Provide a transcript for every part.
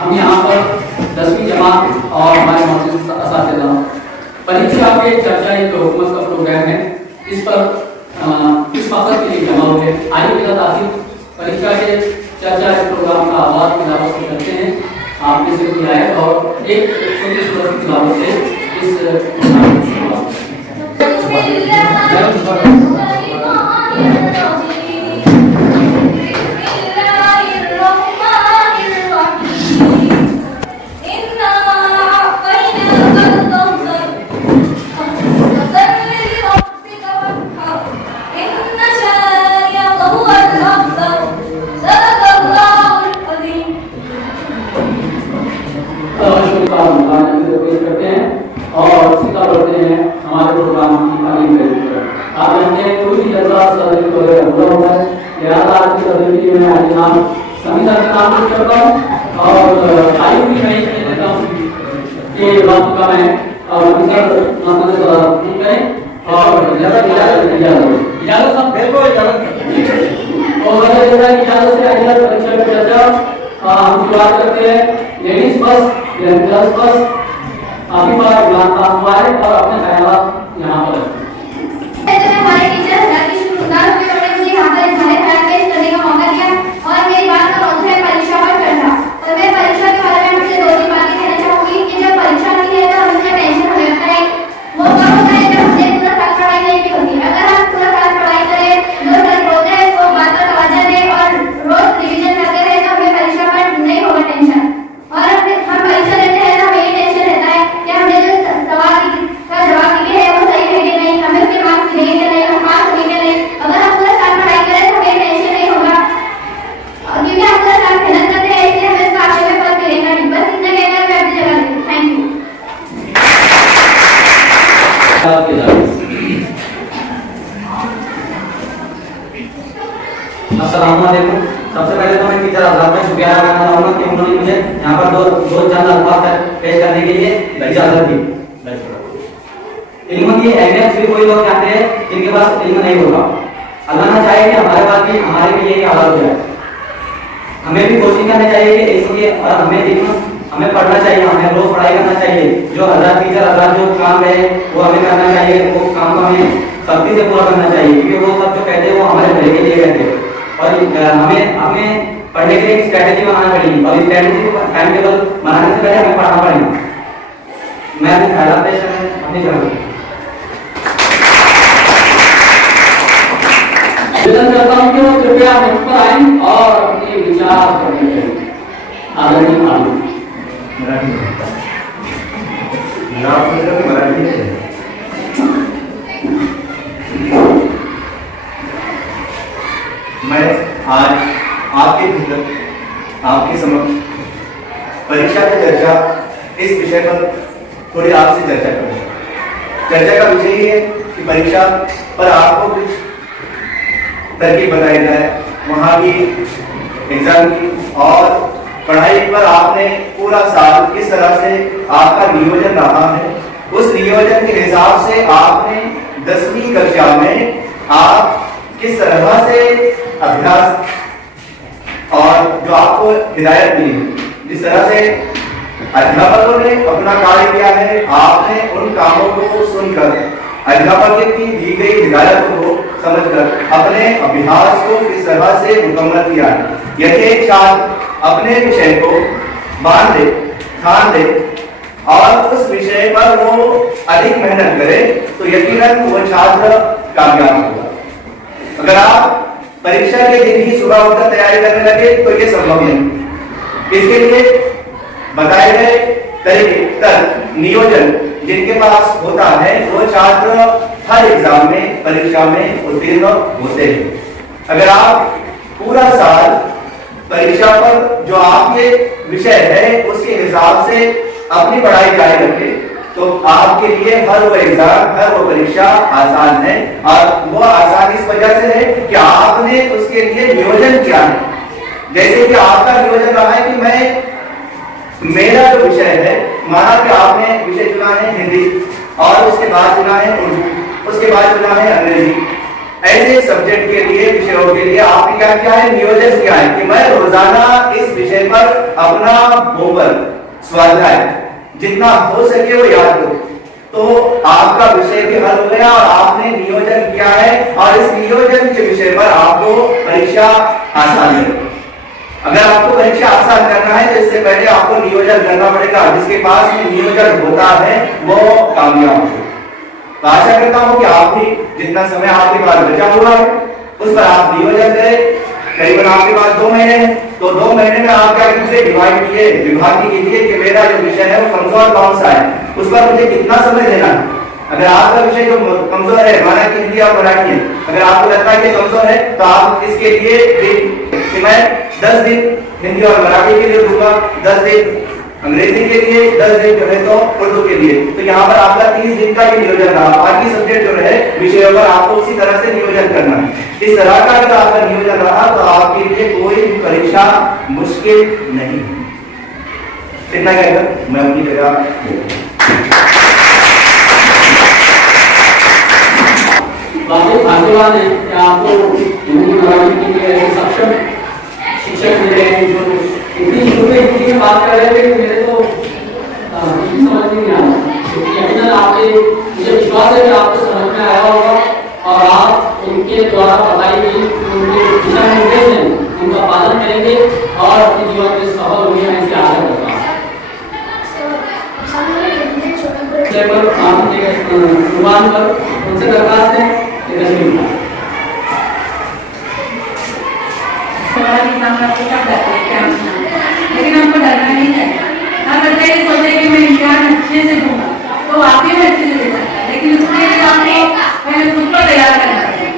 हम यहाँ पर 10वीं जमात और हमारे मौजूद असातिज़ा परीक्षा पे चर्चा एक हुकूमत का प्रोग्राम है। इस पर किस मकसद के लिए जमा हुए आइए मेरा तासीर परीक्षा के चर्चा के प्रोग्राम का आवाज़ तिलावत से करते हैं। आपने से किया है और एक छोटी सी तिलावत से इस करते हैं और सीधा बढ़ते हैं हमारे प्रोग्राम की अगली कड़ी। आप जानते हैं कोई भी जलसा सर्जरी वगैरह पूरा होता है, लिहाजा आज की सर्जरी में आज नाम सभी सर का नाम करता हूँ और आयु भी मैं इसमें देता हूँ कि वक्त का मैं और सर करें और इजाजत सब बिल्कुल इजाजत और इजाजत से अगला परीक्षा की चर्चा हम शुरुआत करते हैं। लेडीज फर्स्ट गर्ल्स फर्स्ट अभी बार हमारे और अपने ख्यालात यहाँ पर हमारे टीचर राकेश मुंदार उन्होंने मुझे यहाँ पर इजहार ख्याल पेश करने का मौका दिया और मेरी बात का मौजू है परीक्षा पर चर्चा। और मैं परीक्षा के बारे में आपसे 2-3 बातें कहना चाहूंगी कि जब परीक्षा नहीं है तो हमें टेंशन हो जाता है। वो कब होता है जब हमने पूरा साल पढ़ाई नहीं की होती। अगर हम पूरा साल पढ़ाई करें, 2 साल प्रोग्रेस को बात पर तवज्जो दें और रोज रिवीजन करते रहे तो हमें परीक्षा पर नहीं होगा टेंशन। और हम परीक्षा लेते हैं तो हमें ये टेंशन रहता है कि हमने जो सवाल का जवाब दिए है वो सही है कि नहीं, हमें फिर मार्क्स मिलेंगे कि नहीं, हम पास होंगे कि नहीं। अगर हम पूरा साल पढ़ाई करें तो हमें टेंशन नहीं होगा क्योंकि हम पूरा साल मेहनत करते हैं, इसलिए हमें इसका आगे में फल मिलेगा नहीं। बस इतना कहकर मैं अपनी जगह लेती हूँ। Thank you. अस्सलाम वालेकुम। सबसे पहले तो मैं टीचर हज़रात का शुक्रिया अदा करना चाहूँगा कि उन्होंने मुझे यहाँ पर दो चंद अल्फाज पेश करने के लिए इजाज़त दी। इल्म की अहमियत सिर्फ वही लोग जानते हैं जिनके पास इल्म नहीं होगा। अल्लाह ना चाहे कि हमारे पास भी हमारे भी यही हालत हो जाए। हमें भी कोशिश करनी चाहिए कि इल्म की और हमें पढ़ना चाहिए, हमें रोज पढ़ाई करना चाहिए। जो हज़रात टीचर हज़रात जो काम है वो हमें करना चाहिए, वो काम को हमें सख्ती से पूरा करना चाहिए क्योंकि वो सब जो कहते हैं वो हमारे भले के लिए कहते हैं। और हमें अपने पढ़ने के लिए एक स्ट्रेटेजी बनाना पड़ेगी और इस स्ट्रेटेजी को टाइम टेबल बनाने से पहले हमें पढ़ना पड़ेगा। मैं अपने ख्याल पेश अपनी करूँगी। निवेदन करता हूँ कि वो कृपया मंच पर आएं और अपने विचार प्रकट करें। आदरणीय माननीय मैं आज आपके भीतर आपके समक्ष परीक्षा की चर्चा इस विषय पर थोड़ी आपसे चर्चा करूंगा। चर्चा का विषय ये है कि परीक्षा पर आपको कुछ तरकीब बताई जाए, वहाँ की एग्जाम की और पढ़ाई पर आपने पूरा साल किस तरह से आपका नियोजन रहा है, उस नियोजन के हिसाब से आपने 10वीं कक्षा में आप किस तरह से अभ्यास और जो आपको हिदायत मिली, जिस तरह से अध्यापकों ने अपना कार्य किया है, आपने उन कामों को सुनकर अध्यापक की दी गई हिदायत को समझकर अपने अभ्यास को किस तरह से मुकम्मल किया है। यदि एक छात्र अपने विषय को मान ले, ध्यान दे और उस विषय पर वो अधिक मेहनत करे तो यकीनन वो छात्र कामयाब होगा। अगर आप परीक्षा के दिन ही सुबह उठकर तैयारी करने लगे तो ये संभव नहीं। इसके लिए बताए गए तरीके नियोजन जिनके पास होता है वो छात्र हर एग्जाम में परीक्षा में उत्तीर्ण होते हैं। अगर आप पूरा साल परीक्षा पर जो आपके विषय है उसके हिसाब से अपनी पढ़ाई जारी रखें तो आपके लिए हर वो एग्जाम हर वो परीक्षा आसान है। और वो आसान इस वजह से है कि आपने उसके लिए नियोजन किया है। जैसे कि आपका नियोजन रहा है कि मेरा जो विषय है, माना कि आपने विषय चुना है हिंदी और उसके बाद चुना है उर्दू, उसके बाद चुना है अंग्रेजी, ऐसे सब्जेक्ट के लिए, विषयों के लिए आपने क्या किया है, नियोजन किया है कि मैं रोजाना इस विषय पर अपना होमवर्क, स्वाध्याय जितना हो सके वो याद करो। तो आपका विषय भी हल हो गया और आपने नियोजन किया है, और इस नियोजन के विषय पर आपको परीक्षा आसान है। अगर आपको परीक्षा आसान करना है तो इससे पहले आपको नियोजन करना पड़ेगा। जिसके पास में नियोजन होता है वो कामयाब होगा। तो आशा करता हूं कि आप भी जितना समय आपके पास बचा हुआ है उस पर आप नियोजन करें। करीबन आपके पास 2 महीने हैं, तो 2 महीने में आप क्या कीजिए, डिवाइड कीजिए, विभाग कीजिए कि मेरा जो विषय है वो कमजोर कौन सा है, उस पर मुझे कितना समय देना है। अगर आपका विषय जो कमजोर है, माना कि हिंदी और मराठी है, अगर आपको लगता है कि कमजोर है तो आप इसके लिए कि मैं 10 दिन हिंदी और मराठी के लिए दूंगा, 10 दिन अंग्रेजी के लिए, 10 दिन जो है तो उर्दू के लिए। तो यहाँ पर आपका 30 दिन का भी नियोजन रहा। बाकी सब्जेक्ट जो है विषयों पर आपको उसी तरह से नियोजन करना है। इस तरह का अगर आपका नियोजन रहा तो आपके लिए कोई परीक्षा मुश्किल नहीं। इतना कहकर मैं अपनी जगह भाग्यवान है कि आपको हिंदी मराठी के लिए सक्षम शिक्षक मिले हैं जो इतनी शुरू में हिंदी में बात कर रहे थे कि मेरे तो समझ नहीं आ रहा। यकीनन आपके, मुझे विश्वास है कि आपको समझ में आया होगा और आप उनके द्वारा बताई गई उनके दिशा निर्देश हैं उनका पालन करेंगे और अपने जीवन में सफल होंगे। मैं इससे आशा करता हूँ। अनुमान पर उनसे दरखास्त है लेकिन हमको डरना नहीं है। हम बच्चे ये सोचे कि मैं इम्तिहान अच्छे से दूंगा तो वाकई में अच्छे से दे सकता है, लेकिन उसके लिए आपको पहले खुद को तैयार करना है।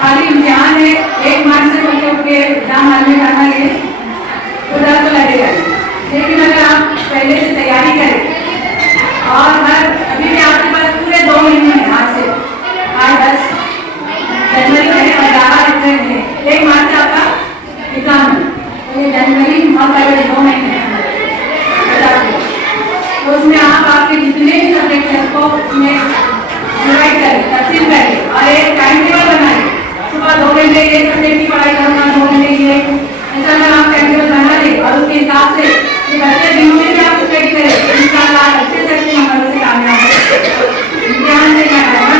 खाली इम्तिहान है, 1 मार्च से बच्चों के एग्जाम हॉल में जाना है तो डर तो लगेगा, लेकिन अगर आप पहले से तैयारी करें और अभी भी आपके पास पूरे 2 महीने हैं, आज से आज 10 जनवरी में 11 अप्रैल में 1 मार्च से आपका एग्जाम है, तो ये जनवरी और फरवरी 2 महीने तो उसमें आप आपके जितने भी सब्जेक्ट हैं उसको उसमें डिवाइड करें, तकसीम करें और एक टाइम टेबल बनाएं। सुबह 2 घंटे ये सब्जेक्ट की पढ़ाई करना, 2 घंटे ये, ऐसा अगर आप टाइम टेबल बना लें और उसके हिसाब से बच्चे दिनों में भी आप स्टडी करें, इंशाल्लाह अच्छे से अच्छे नंबरों से कामयाब हो। इम्तिहान से क्या करना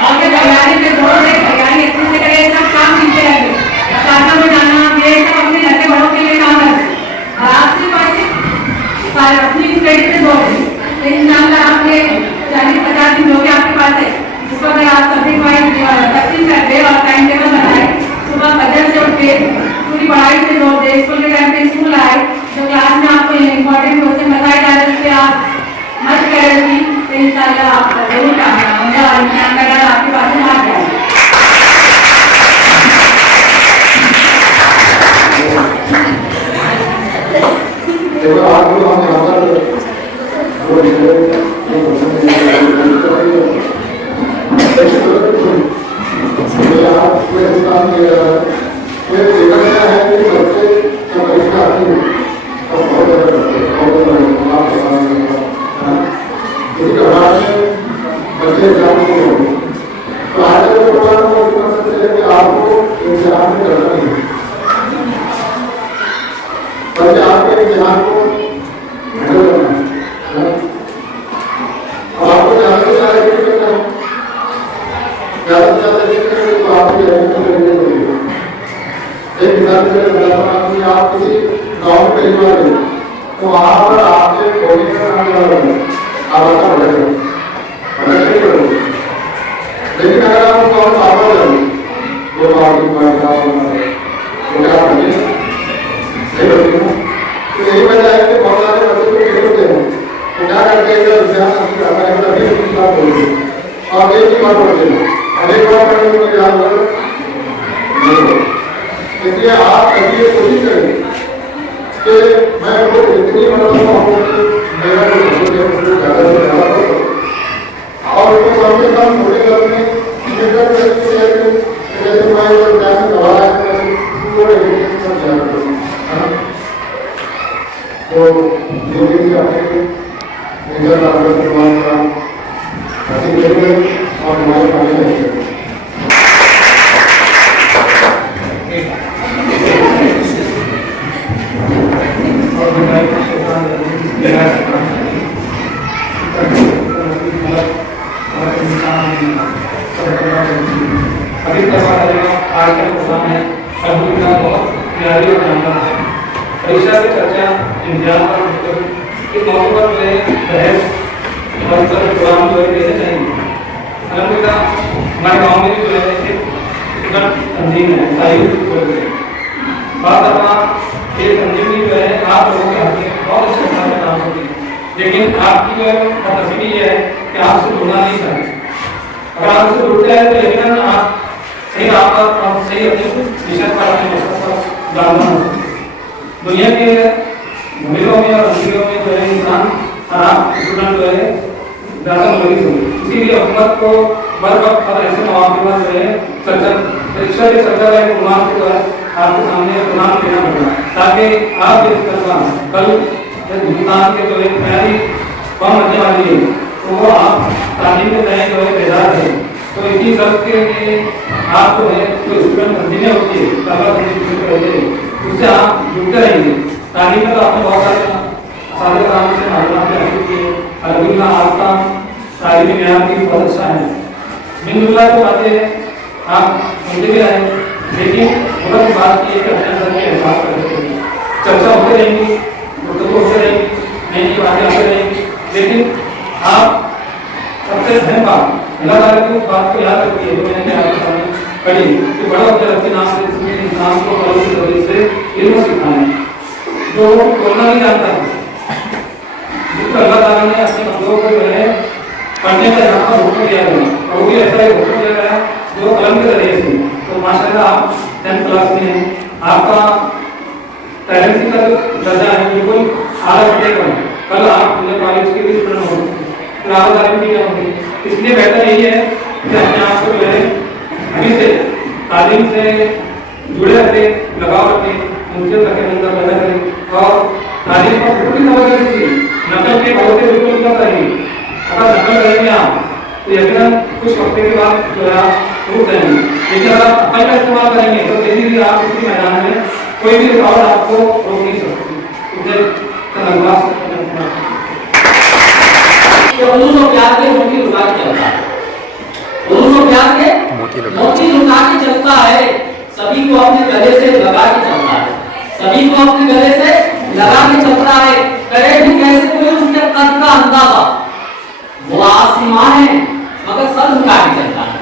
और तैयारी पे जोर दें, तैयारी अच्छे से करें, सब काम सीखते रहें, शाखा में जाना ये सब अपने घर के बड़ों के लिए काम करें और आपसे अपनी स्टडी पे जोर दें। तो इंशाल्लाह आपके 40-50 दिन जो भी आपके पास है उसको अगर आप सब्जेक्ट वाइज तकसीम कर दे और टाइम टेबल बनाए, सुबह फजर से उठ के पूरी पढ़ाई पे जोर दे, स्कूल के टाइम पे स्कूल आए, जो क्लास में आपको इम्पोर्टेंट क्वेश्चन बताए जा रहे थे आप मत करें तो इंशाल्लाह आप जरूर कामयाब होंगे और इम्तिहान का डर आपके पास में आ जाएगा। आप किसी गाँव में पहली बार गए तो वहाँ पर आपसे बोलने का आवाज़ बढ़ेगा, लेकिन अगर आप गाँव में आवाज़ जाए तो यही वजह है कि बहुत सारे बच्चे को होते हैं तो क्या करते हैं और एक ही बार पढ़ते हैं, अनेक बार पढ़ने को याद इसलिए आप कभी ये कोशिश करें कि मैं वो इतनी मेरा ज़्यादा से ज़्यादा और उसको कम से कम छोटे घर में जैसे मैं दवा तो जो भी अपने और हमारे अभी तक आज का प्रोग्राम है अल्हम्दुलिल्लाह बहुत प्यारी और जानदार है। परीक्षा की चर्चा इम्तिहान पर इस मौके पर जो है बहस और इस पर प्रोग्राम जो है देने चाहिए। अल्हम्दुलिल्लाह हमारे गाँव में भी जो है एक तंजीम है बात करना ये तंजीम भी जो है आप लोगों के हाथ में बहुत अच्छे काम होती है, लेकिन आपकी जो है तस्वीर ये है कि आपसे जुड़ना नहीं चाहिए। अगर आपसे जुड़ते हैं तो यकीनन आप सही राह पर और सही अपने विषय पर अपने मकसद पर गाना हो। दुनिया के मिलों में और अंधेरों में जो है इंसान आराम स्टूडेंट जो है ज़्यादा मरीज हो, इसीलिए हुकूमत को बर वक्त और ऐसे मौके पर जो है चर्चा परीक्षा की चर्चा का एक उन्माद के तहत आपके सामने प्रदान देना पड़ेगा, ताकि आप इस तरह कल हिंदुस्तान के जो एक प्यारी कौम बनने वाली है तो वो आप तालीम के तहत जो है बेदार है। तो इसी सब के लिए आप जो है जो स्टूडेंट तंजीमें होती है उससे आप जुड़ते रहेंगे। तालीम में तो आपने बहुत सारे सारे काम से मालूमात हासिल किए, अल्हम्दुलिल्लाह आपका तालीमी मेयार भी बहुत अच्छा है। बिनजुमला तो बातें आप सुनते भी रहे, लेकिन बहुत बात की है कि अपने अंदर के एहसास करते हैं। चर्चा होती रहेंगी, गुफ्तगू होती रहेंगी, नई नई बातें आती रहेंगी, लेकिन आप सबसे अहम बात अल्लाह ताला की उस बात को याद रखिए जो मैंने आपके सामने पढ़ी कि बड़ा अफजल के नाम से इसमें इंसान को कौन सी तरीके से इल्म सिखाना है जो बोलना नहीं जानता है, जिसको अल्लाह ताला ने अपने बंदों को जो है पढ़ने का यहाँ पर हुक्म दिया गया और वो भी ऐसा एक हुक्म दिया गया जो कलम के जरिए से। तो माशाल्लाह आप 10th क्लास में हैं, आपका टैलेंट का जो दर्जा है बिल्कुल आला दर्जे का है। कल आप कॉलेज के भी स्टूडेंट होंगे, फिर आप तालीम भी क्या होंगे, इसलिए बेहतर यही है कि अपने आप को जो है अभी से तालीम से जुड़े रखें, लगाव रखें, उनसे रखें, अंदर बना करें और तालीम पर बिल्कुल समझ रखिए। नकल के बहुत बिल्कुल न करेंगे, अगर नकल करेंगे आप तो यकीनन कुछ वक्त के बाद जो है आप रुक जाएंगे, लेकिन अगर आप अकल का इस्तेमाल करेंगे तो धीरे धीरे आप इसी मैदान में कोई भी रुकावट आपको रोक नहीं सकती। उन्नीस सौ प्यार के मोती लुका के चलता है, उन्नीस सौ प्यार के मोती लुका के चलता है, सभी को अपने गले से लगा के चलता है, सभी को अपने गले से लगा के चलता है। करे भी कैसे कोई उसके कद का अंदाजा, वो आसमान है मगर सर झुका के चलता है।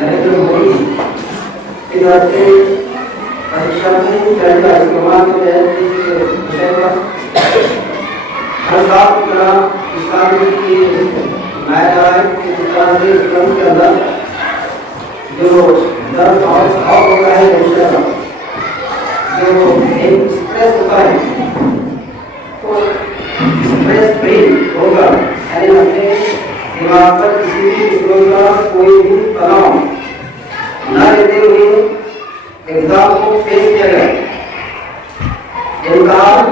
नरेंद्र मोदी परीक्षा में चर्चा इस्तेमाल के तहत विषय पर हर बात की तरह इस्लाम की बनाया जा रहा है कि इस्लाम के अंदर जो दर्द और भाव होता है जो एक स्ट्रेस होता है तो स्ट्रेस फ्री होगा, यानी अपने दिमाग पर किसी भी किस्म का कोई भी तनाव न लेते हुए एग्जाम को फेस किया जाए, इम्तिहान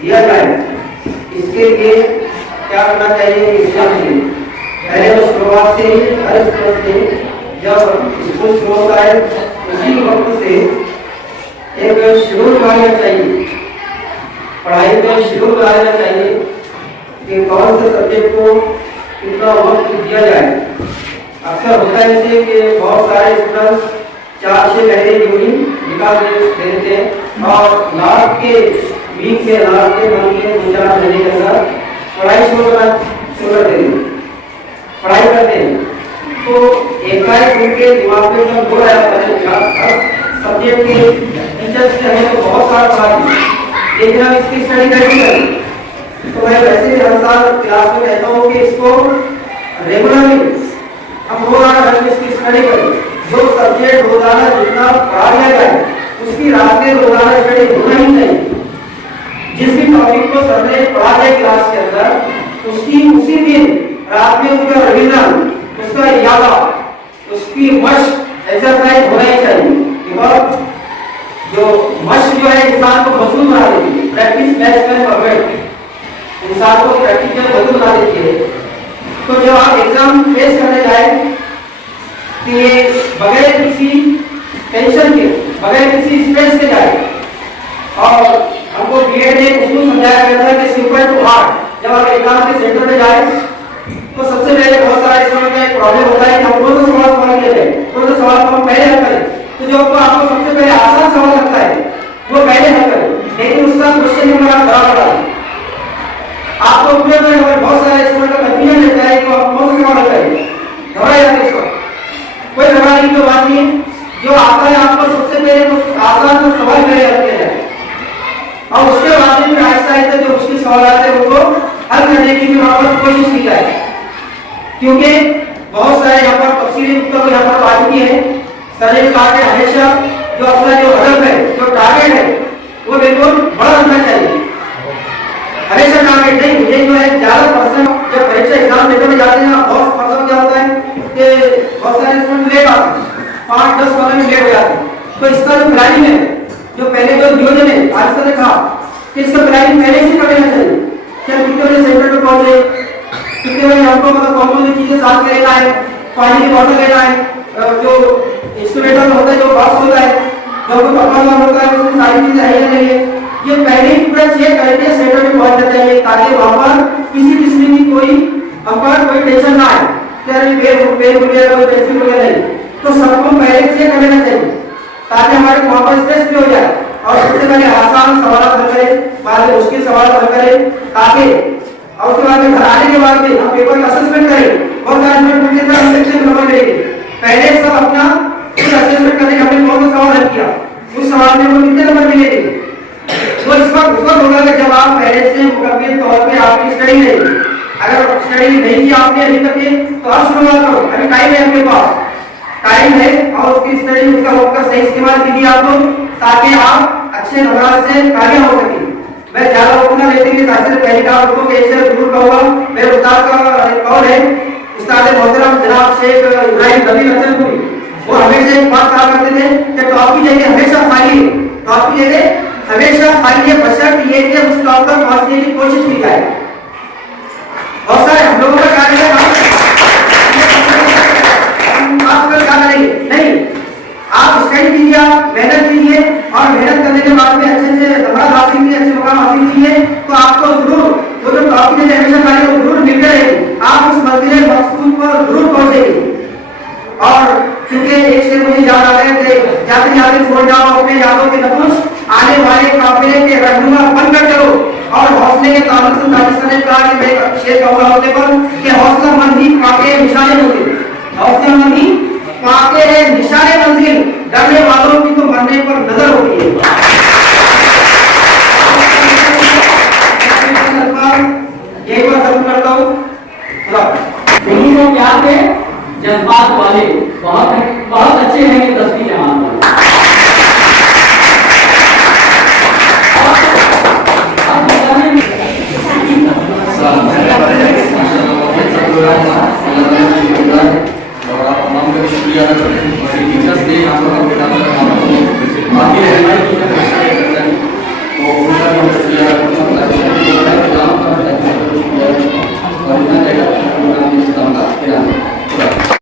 दिया जाए। इसके लिए क्या करना चाहिए? पहले तो शुरुआत से ही हर स्टेज से जब स्कूल शुरू होता है उसी वक्त से एक शेड्यूल बनाना चाहिए, पढ़ाई में शेड्यूल बनाना चाहिए कि कौन से सब्जेक्ट को कितना वक्त दिया जाए। अक्सर होता है जैसे कि बहुत सारे स्टूडेंट्स 4-6 घंटे यूनिट निकाल देते हैं और लास्ट के वीक के लास्ट के मंथ के 2-4 महीने के अंदर पढ़ाई शुरू कर देते हैं, पढ़ाई करते हैं। तो एकाएक उनके दिमाग में जब हो रहा है सब्जेक्ट के टीचर्स से हमें तो बहुत सारा पढ़ा लेकिन हम इसकी स्टडी कैसे करें? तो मैं वैसे भी हर साल क्लास में कहता हूँ कि इसको रेगुलरली हम रोजाना इसकी स्टडी करें। जो सब्जेक्ट रोजाना जितना पढ़ा जाए उसकी रात में रोजाना स्टडी होना ही चाहिए। जिस भी टॉपिक को सर ने पढ़ा है क्लास के अंदर उसकी उसी दिन रात में उसका रिवीजन, उसका याद उसकी मश्क एक्सरसाइज होना ही चाहिए। बिकॉज जो मश्क जो है इंसान को मजबूत बना देती है, प्रैक्टिस मैक्स मैन परफेक्ट, इंसान को प्रैक्टिस में मजबूत बना देती है। तो जब आप एग्जाम फेस करने जाए तो ये बगैर किसी टेंशन के, बगैर किसी स्ट्रेस के जाए। और हमको बीएड में उसूल समझाया गया था कि सिंपल टू हार्ड। जब आप एग्जाम के सेंटर में जाए तो सबसे पहले बहुत सारा इस समय का एक प्रॉब्लम होता है कि हम कौन सा सवाल सवाल किया जाए, कौन सा सवाल हम पहले हल करें। तो जो आपको सबसे पहले आसान सवाल लगता है वो पहले हल करें, लेकिन उसका क्वेश्चन नंबर आप बराबर डालें। आपको अपने में बहुत सारे इस समय का कंफ्यूजन रहता है कि आप कौन सा सवाल हल करें, घबरा जाते हैं। इसको कोई घबराने की बात नहीं, जो आता है आपको सबसे पहले तो आसान सा सवाल पहले हल किया जाए और उसके बाद में आहिस्ता आहिस्ता जो मुश्किल सवाल आते हैं उनको हल करने की भी वहां पर कोशिश की जाए। क्योंकि बहुत सारे यहाँ पर तफसीली उत्तर यहाँ पर आ चुकी है। सर ने कहा कि हमेशा जो अपना जो हदफ है, जो टारगेट है, वो बिल्कुल बड़ा होना चाहिए। हमेशा टारगेट नहीं, मुझे जो है ज्यादा पर्सन जब परीक्षा एग्जाम सेंटर में जाते हैं बहुत पर्सन क्या होता है कि बहुत सारे स्टूडेंट लेट आते हैं, 5-10 वाले में लेट हो जाते हैं। तो इसका जो प्लानिंग है, जो पहले जो नियोजन है, आज सर ने कहा कि इसका प्लानिंग पहले से कर लेना चाहिए। क्या कितने बजे सेंटर पे पहुंचे, कितने बजे हमको मतलब कौन कौन सी चीजें साथ लेना है, पानी की बोतल लेना है, जो इंस्ट्रूमेंटल होता है, जो बॉक्स होता है, जो पकड़ना होता है, उसमें सारी चीजें है या नहीं है, ये पहले ही पूरा चेक करके सेंटर में पहुंचना चाहिए ताकि वहां पर किसी किस्म की कोई हम पर कोई टेंशन ना आए कि अरे पेन हो गया, कोई पेंसिल हो गया, नहीं। तो सबको पहले चेक कर लेना चाहिए ताकि हमारे वहां पर स्ट्रेस भी हो जाए और सबसे पहले आसान सवाल हल करें, बाद में मुश्किल सवाल हल करें, ताकि और उसके बाद में घर आने के बाद में हम पेपर का असेसमेंट करें। बहुत सारे स्टूडेंट मुझे सर सेक्शन नंबर मिलेंगे, पहले सब अपना असेसमेंट करने का हमने कौन सा सवाल हल किया, उस सवाल में वो कितने नंबर मिलेंगे। तो इस वक्त उस वक्त होगा कि जब आप पहले से मुकम्मल तौर पे आपकी स्टडी रहेगी। अगर स्टडी नहीं की आपने अभी तक तो आप शुरुआत करो, अभी टाइम है आपके पास, टाइम है और उसकी स्टडी उसका वक्त का सही इस्तेमाल कीजिए आप लोग, ताकि आप अच्छे नंबर से कामयाब हो सकें। मैं ज्यादा वक्त ना लेते हुए सबसे पहले का आपको एक से जरूर कहूंगा, मेरे उस्ताद का एक कौल है, उस्ताद मोहतरम जनाब शेख इब्राहिम रबी नजरपुरी, वो हमेशा एक बात कहा करते थे कि टॉप की जगह हमेशा खाली है, टॉप की जगह हमेशा खाली है, बशर्त ये कि उस टॉप तक पहुंचने की कोशिश की जाए। बहुत सारे हम लोगों का कार्य है नहीं, आप स्टडी कीजिए, मेहनत कीजिए और मेहनत करने के बाद में अच्छे से नंबर हासिल कीजिए, अच्छे मुकाम हासिल कीजिए, तो आपको जरूर वो जो टॉप की जगह हमेशा खाली वो जरूर मिलते रहेगी, आप उस मंजिल मकसूद पर जरूर पहुंचेंगे। और क्योंकि एक शेर मुझे याद आ गया कि जाते जाते छोड़ जाओ अपने यादों के नकुश, आने वाले काफिले के रहनुमा बनकर चलो। और हौसले के ताल्लुक से राजस्थान ने कहा कि मैं शेर कहूंगा होने पर कि हौसलामंद ही पाके निशाने होंगे, हौसलामंद ही पाके है निशाने मंजिल, डरने वालों की तो मरने पर नजर होती है। यही बात खत्म करता हूँ। उन्हीं को क्या थे जज्बात वाले, बहुत अच्छे हैं ये 10वीं जमात वाले। और आप तमाम का शुक्रिया अदा करते हैं।